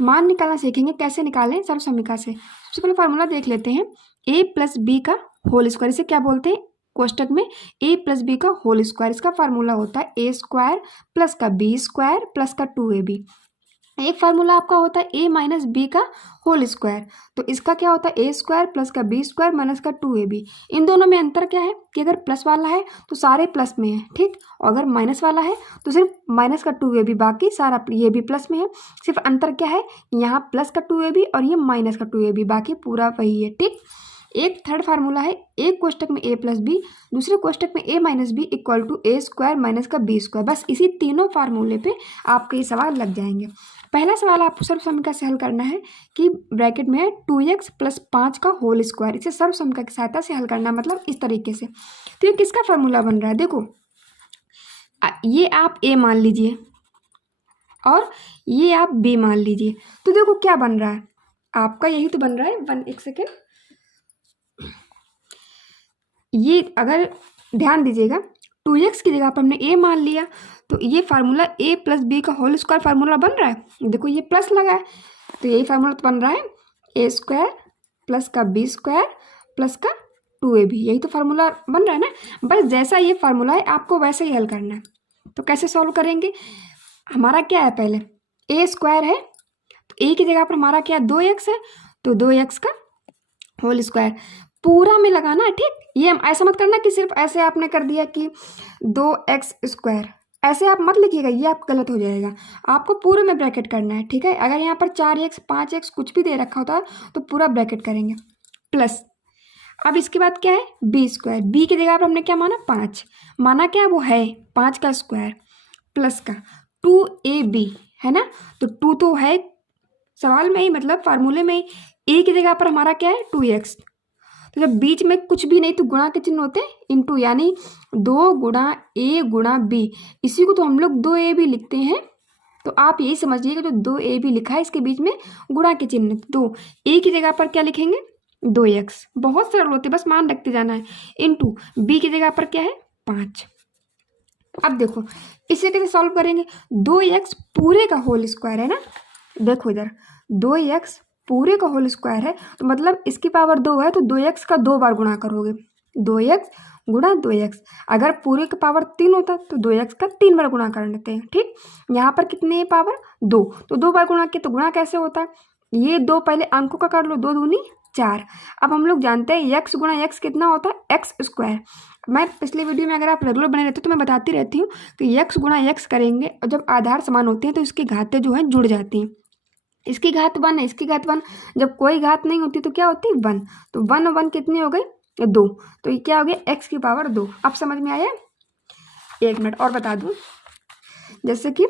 मान निकालना सीखेंगे। कैसे निकालें? सर्व समीकरण से। सबसे पहले फार्मूला देख लेते हैं। a प्लस बी का होल स्क्वायर, इसे क्या बोलते हैं? कोष्टक में a प्लस बी का होल स्क्वायर, इसका फार्मूला होता है a स्क्वायर प्लस का b स्क्वायर प्लस का 2ab। एक फार्मूला आपका होता है a माइनस बी का होल स्क्वायर, तो इसका क्या होता है? a स्क्वायर प्लस का b स्क्वायर माइनस का 2ab। इन दोनों में अंतर क्या है कि अगर प्लस वाला है तो सारे प्लस में है, ठीक, और अगर माइनस वाला है तो सिर्फ माइनस का 2ab, बाकी सारा ये भी प्लस में है। सिर्फ अंतर क्या है? यहाँ प्लस का 2ab और ये माइनस का 2ab, बाकी पूरा वही है, ठीक। एक थर्ड फार्मूला है, एक कोष्टक में a प्लस बी, दूसरे कोष्टक में a minus B equal to a square minus का b स्क्वायर। बस इसी तीनों फार्मूले पे आपके ये सवाल लग जाएंगे। पहला सवाल आपको सर्व समीकरण से हल करना है कि ब्रैकेट में है 2x प्लस 5 का होल स्क्वायर, इसे सर्व समीकरण की सहायता से हल करना, मतलब इस तरीके से। तो ये किसका फार्मूला बन रहा है? देखो, ये आप a मान लीजिए और ये आप b मान लीजिए, तो देखो क्या बन रहा है आपका, यही तो बन रहा है। एक सेकेंड, ये अगर ध्यान दीजिएगा 2x की जगह पर हमने a मान लिया, तो ये फार्मूला a प्लस बी का होल स्क्वायर फार्मूला बन रहा है। देखो ये प्लस लगा है, तो यही फार्मूला तो बन रहा है a स्क्वायर प्लस का b स्क्वायर प्लस का 2ab, यही तो फार्मूला बन रहा है ना। बस जैसा ये फार्मूला है आपको वैसे ही हल करना है। तो कैसे सॉल्व करेंगे? हमारा क्या है? पहले a स्क्वायर है, तो a की जगह पर हमारा क्या है? 2x है, तो 2x का होल स्क्वायर पूरा में लगाना है, ठीक। ये ऐसा मत करना कि सिर्फ ऐसे आपने कर दिया कि 2x स्क्वायर, ऐसे आप मत लिखिएगा, ये आप गलत हो जाएगा। आपको पूरे में ब्रैकेट करना है, ठीक है। अगर यहाँ पर 4x 5x कुछ भी दे रखा होता तो पूरा ब्रैकेट करेंगे, प्लस अब इसके बाद क्या है? b स्क्वायर, b की जगह पर हमने क्या माना? 5 माना, क्या वो है 5 का स्क्वायर, प्लस का 2ab है ना, तो 2 तो है सवाल में ही, मतलब फार्मूले में ही। a की जगह पर हमारा क्या है? 2x, तो जब बीच में कुछ भी नहीं तो गुणा के चिन्ह होते हैं, इंटू, यानी 2 गुणा a गुणा b, इसी को तो हम लोग 2ab लिखते हैं। तो आप यही समझिएगा, जो 2ab लिखा है इसके बीच में गुणा के चिन्ह, तो a की जगह पर क्या लिखेंगे? 2x, बहुत सरल होते, बस मान रखते जाना है, इंटू b की जगह पर क्या है? 5। अब देखो इसे कैसे सॉल्व करेंगे? 2x पूरे का होल स्क्वायर है ना, देखो इधर 2x पूरे का होल स्क्वायर है, तो मतलब इसकी पावर 2 है, तो 2x का 2 बार गुणा करोगे, 2x गुणा 2x। अगर पूरे का पावर 3 होता तो 2x का 3 बार गुणा कर लेते हैं, ठीक। यहाँ पर कितनी है पावर? 2, तो 2 बार गुणा किया, तो गुणा कैसे होता है? ये 2 पहले अंकों का कर लो, 2 दूनी 4। अब हम लोग जानते हैं x गुणा x कितना होता है? x square. मैं पिछले वीडियो में, अगर आप रेगुलर बने रहते हो तो मैं बताती रहती हूँ कि x गुणा x करेंगे, और जब आधार समान होते हैं तो इसकी घातें जो है जुड़ जाती हैं। इसकी घात 1 है, इसकी घात 1, जब कोई घात नहीं होती तो क्या होती है? 1, तो 1 और 1 कितनी हो गई? 2, तो ये क्या हो गया? x की पावर 2। अब समझ में आया? एक मिनट और बता दूँ, जैसे कि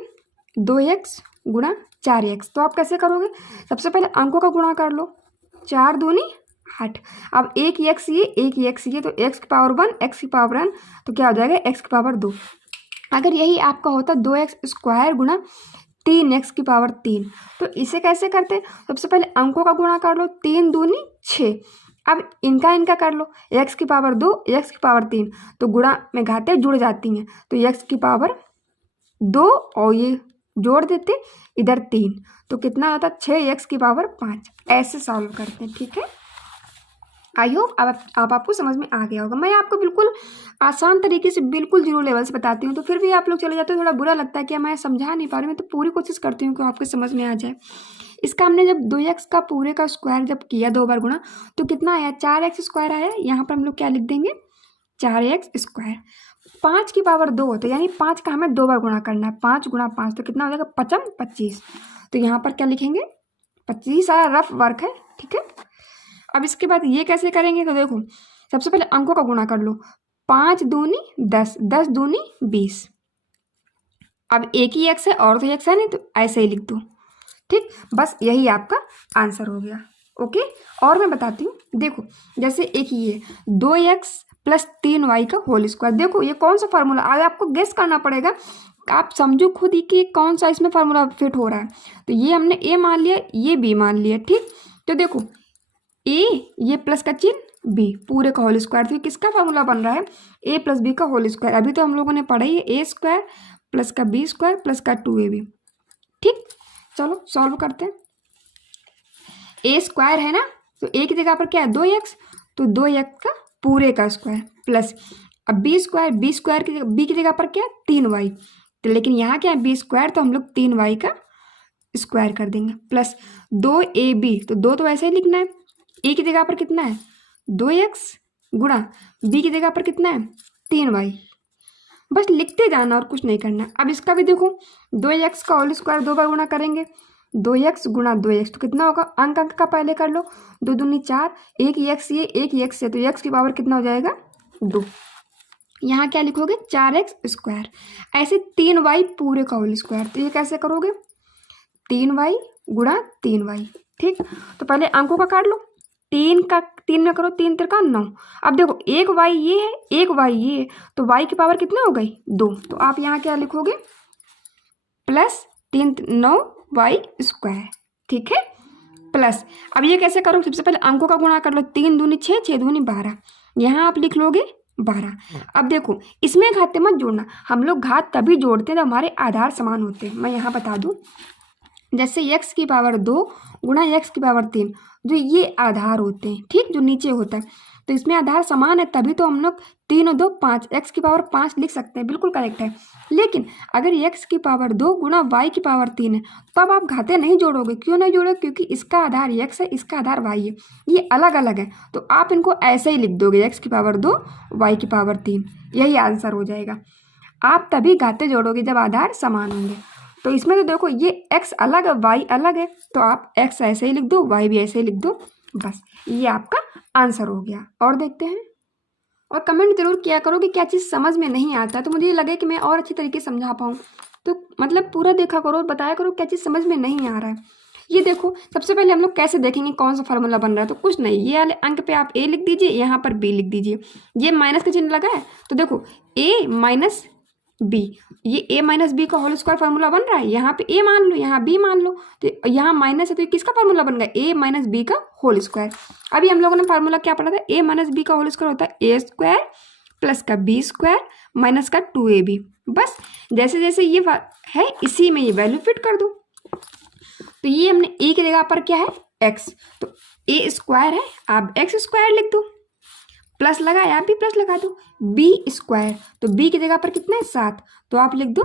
2x गुणा 4x, तो आप कैसे करोगे? सबसे पहले अंकों का गुणा कर लो, 4 दूनी 8। अब एक ही x ये, एक ही x ये, तो x की पावर 1, x की पावर 1, तो क्या हो जाएगा? x की पावर 2। अगर यही आपका होता 2x स्क्वायर गुणा 3x की पावर 3, तो इसे कैसे करते? सबसे पहले अंकों का गुणा कर लो, 3 दूनी 6। अब इनका कर लो, x की पावर 2, x की पावर 3, तो गुणा में घातें जुड़ जाती हैं, तो x की पावर 2 और ये जोड़ देते इधर 3, तो कितना होता? 6x की पावर 5। ऐसे सॉल्व करते हैं, ठीक है। आई होप अब आपको समझ में आ गया होगा। मैं आपको बिल्कुल आसान तरीके से, बिल्कुल जीरो लेवल से बताती हूँ, तो फिर भी आप लोग चले जाते हो, थोड़ा बुरा लगता है कि मैं समझा नहीं पा रही हूँ। मैं तो पूरी कोशिश करती हूँ कि आपको समझ में आ जाए। इसका हमने जब 2x का पूरे का स्क्वायर जब किया 2 बार गुणा, तो कितना आया? 4x स्क्वायर आया। यहाँ पर हम लोग क्या लिख देंगे? 4x square. 5 की पावर 2 होता है, यानी 5 का हमें 2 बार गुणा करना है, 5 गुणा 5, तो कितना हो जाएगा? 5 25। तो यहाँ पर क्या लिखेंगे? 25 सारा रफ वर्क है, ठीक है। अब इसके बाद ये कैसे करेंगे? तो देखो सबसे पहले अंकों का गुणा कर लो, 5 दूनी 10, 10 दूनी 20। अब एक ही x है और तो x है नहीं, तो ऐसे ही लिख दो, ठीक। बस यही आपका आंसर हो गया, ओके। और मैं बताती हूँ, देखो जैसे एक ये 2x प्लस 3y का होल स्क्वायर, देखो ये कौन सा फार्मूला, आगे आपको गेस करना पड़ेगा, आप समझो खुद ही कि कौन सा इसमें फार्मूला फिट हो रहा है। तो ये हमने a मान लिया, ये b मान लिया, ठीक। तो देखो a, ये प्लस का चिन्ह b, पूरे का होल स्क्वायर, तो किसका फार्मूला बन रहा है? a प्लस बी का होल स्क्वायर। अभी तो हम लोगों ने पढ़ा ही है, a स्क्वायर प्लस का b स्क्वायर प्लस का 2ab, ठीक। चलो सॉल्व करते हैं। ए स्क्वायर है ना, तो ए की जगह पर क्या है 2x, तो 2x का पूरे का स्क्वायर प्लस अब बी स्क्वायर की बी की जगह पर क्या है 3y, तो लेकिन यहाँ क्या है बी स्क्वायर, तो हम लोग 3y का स्क्वायर कर देंगे प्लस 2ab, तो 2 तो ऐसे ही लिखना है, ए की जगह पर कितना है 2x गुणा बी की जगह पर कितना है 3y, बस लिखते जाना और कुछ नहीं करना। अब इसका भी देखो 2x का होल स्क्वायर 2 बार गुणा करेंगे, 2x गुणा 2x तो कितना होगा, अंक अंक का पहले कर लो, 2 दूनी 4, एक ही x ये एक ही x है, तो x की पावर कितना हो जाएगा 2, यहाँ क्या लिखोगे 4x स्क्वायर, ऐसे 3y पूरे का होल स्क्वायर, तो ये कैसे करोगे 3y गुणा 3y, ठीक। तो पहले अंकों का काट लो, 3 में करो 3 तिरका 9, अब देखो एक y ये है एक y ये है, तो y की पावर कितना हो गई 2, तो आप यहाँ क्या लिखोगे प्लस 3 9 y स्क्वायर, ठीक है प्लस। अब ये कैसे करो, सबसे पहले अंकों का गुणा कर लो, 3 दूनी 6, 6 दूनी 12, यहाँ आप लिख लोगे 12। अब देखो इसमें घाते मत जोड़ना, हम लोग घात तभी जोड़ते हैं जब हमारे आधार समान होते हैं। मैं यहाँ बता दूँ, जैसे x की पावर 2 गुणा x की पावर 3, जो ये आधार होते हैं, ठीक, जो नीचे होता है, तो इसमें आधार समान है तभी तो हम लोग 3 और 2 5 x की पावर 5 लिख सकते हैं, बिल्कुल करेक्ट है। लेकिन अगर x की पावर 2 गुणा y की पावर 3 है, तब आप घाते नहीं जोड़ोगे। क्यों नहीं जोड़ोगे, क्योंकि इसका आधार x है, इसका आधार y है, ये अलग अलग है, तो आप इनको ऐसे ही लिख दोगे x की पावर 2 y की पावर 3, यही आंसर हो जाएगा। आप तभी घाते जोड़ोगे जब आधार समान होंगे। तो इसमें तो देखो ये x अलग है y अलग है, तो आप x ऐसे ही लिख दो, y भी ऐसे ही लिख दो, बस ये आपका आंसर हो गया। और देखते हैं, और कमेंट जरूर किया करो कि क्या चीज़ समझ में नहीं आता, तो मुझे लगे कि मैं और अच्छी तरीके से समझा पाऊँ, तो मतलब पूरा देखा करो और बताया करो क्या चीज़ समझ में नहीं आ रहा है। ये देखो सबसे पहले हम लोग कैसे देखेंगे कौन सा फार्मूला बन रहा है, तो कुछ नहीं, ये वाले अंक पे आप a लिख दीजिए, यहाँ पर b लिख दीजिए, ये माइनस का चिन्ह लगा है, तो देखो a माइनस b, ये a माइनस बी का होल स्क्वायर फार्मूला बन रहा है, यहाँ पे a मान लो यहाँ b मान लो, तो यहाँ माइनस है तो ये किसका फार्मूला बन गया a माइनस बी का होल स्क्वायर। अभी हम लोगों ने फार्मूला क्या पढ़ा था, a माइनस बी का होल स्क्वायर होता है a स्क्वायर प्लस का b स्क्वायर माइनस का 2ab, बस जैसे जैसे ये है इसी में ये वैल्यू फिट कर दो। तो ये हमने a की जगह पर क्या है x, तो a स्क्वायर है आप x स्क्वायर लिख दो, प्लस लगाया आप भी प्लस लगा दो, b स्क्वायर, तो b की जगह पर कितना है 7, तो आप लिख दो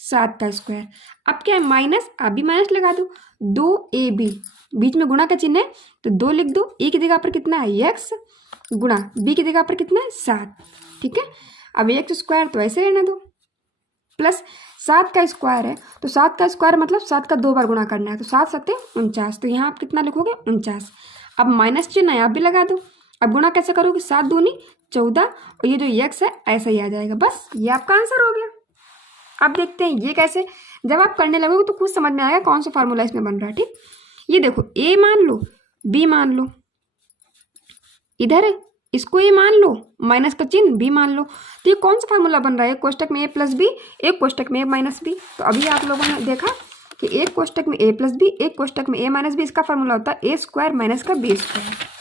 7 का स्क्वायर। अब क्या है माइनस, आप भी माइनस लगा दो, 2ab, बीच में गुणा का चिन्ह है तो 2 लिख दो, a की जगह पर कितना है x गुणा b की जगह पर कितना है 7, ठीक है। अब x स्क्वायर तो ऐसे रहने दो, प्लस 7 का स्क्वायर है, तो 7 का स्क्वायर मतलब 7 का 2 बार गुणा करना है, तो 7 7 49, तो यहाँ आप कितना लिखोगे 49। अब माइनस चिन्ह है आप भी लगा दो, अब गुणा कैसे करोगे 7 दूनी 14, और ये जो x है ऐसा ही आ जाएगा, बस ये आपका आंसर हो गया। अब देखते हैं ये कैसे, जब आप करने लगोगे तो खुद समझ में आएगा कौन सा फार्मूला इसमें बन रहा है, ठीक। ये देखो a मान लो b मान लो, इधर इसको a मान लो, माइनस का चिन्ह b मान लो, तो ये कौन सा फार्मूला बन रहा है, एक कोष्टक में a प्लस b, एक कोष्टक में a माइनस b। तो अभी आप लोगों ने देखा कि एक कोष्टक में a प्लस b, एक कोष्टक में a माइनस b, इसका फार्मूला होता है a स्क्वायर माइनस का b स्क्वायर।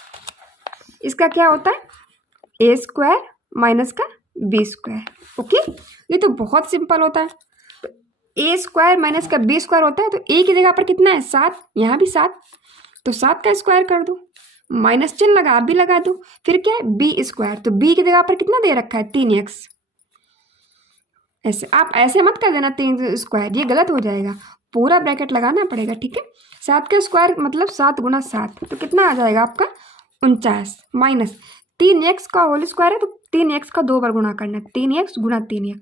इसका क्या होता है a स्क्वायर माइनस का b स्क्वायर, ओके। ये तो बहुत सिंपल होता है, तो a स्क्वायर माइनस का b स्क्वायर होता है, तो a की जगह पर कितना है 7, यहाँ भी 7, तो 7 का स्क्वायर कर दो, माइनस चिन्ह लगा आप भी लगा दो, फिर क्या है b स्क्वायर, तो b की जगह पर कितना दे रखा है 3x, ऐसे आप ऐसे मत कर देना 3 स्क्वायर, ये गलत हो जाएगा, पूरा ब्रैकेट लगाना पड़ेगा, ठीक है। 7 का स्क्वायर मतलब 7 गुना 7, तो कितना आ जाएगा आपका 49, माइनस 3x का होल स्क्वायर है, तो 3x का 2 बार गुणा करना है, 3x गुणा 3x,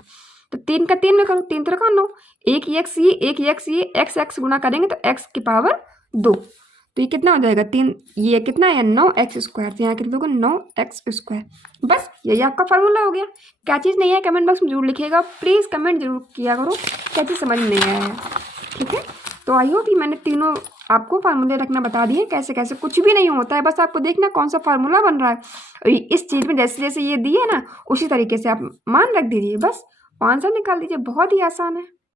तो 3 का 3 में करो, 3 3 का 9, एक ही x ये एक ही x ये x गुणा करेंगे तो x की पावर 2, तो ये कितना हो जाएगा 3, ये कितना है 9x स्क्वायर, तो यहाँ कितना होगा 9x स्क्वायर। बस यही आपका फार्मूला हो गया। क्या चीज़ नहीं है कमेंट बॉक्स में जरूर लिखिएगा, प्लीज़ कमेंट जरूर किया करो क्या चीज़ समझ में नहीं आया है, ठीक है। तो आई होप कि मैंने तीनों आपको फार्मूले रखना बता दिए, कैसे कैसे, कुछ भी नहीं होता है, बस आपको देखना कौन सा फार्मूला बन रहा है, इस चीज़ में जैसे जैसे ये दिए ना उसी तरीके से आप मान रख दीजिए, बस आंसर निकाल दीजिए, बहुत ही आसान है।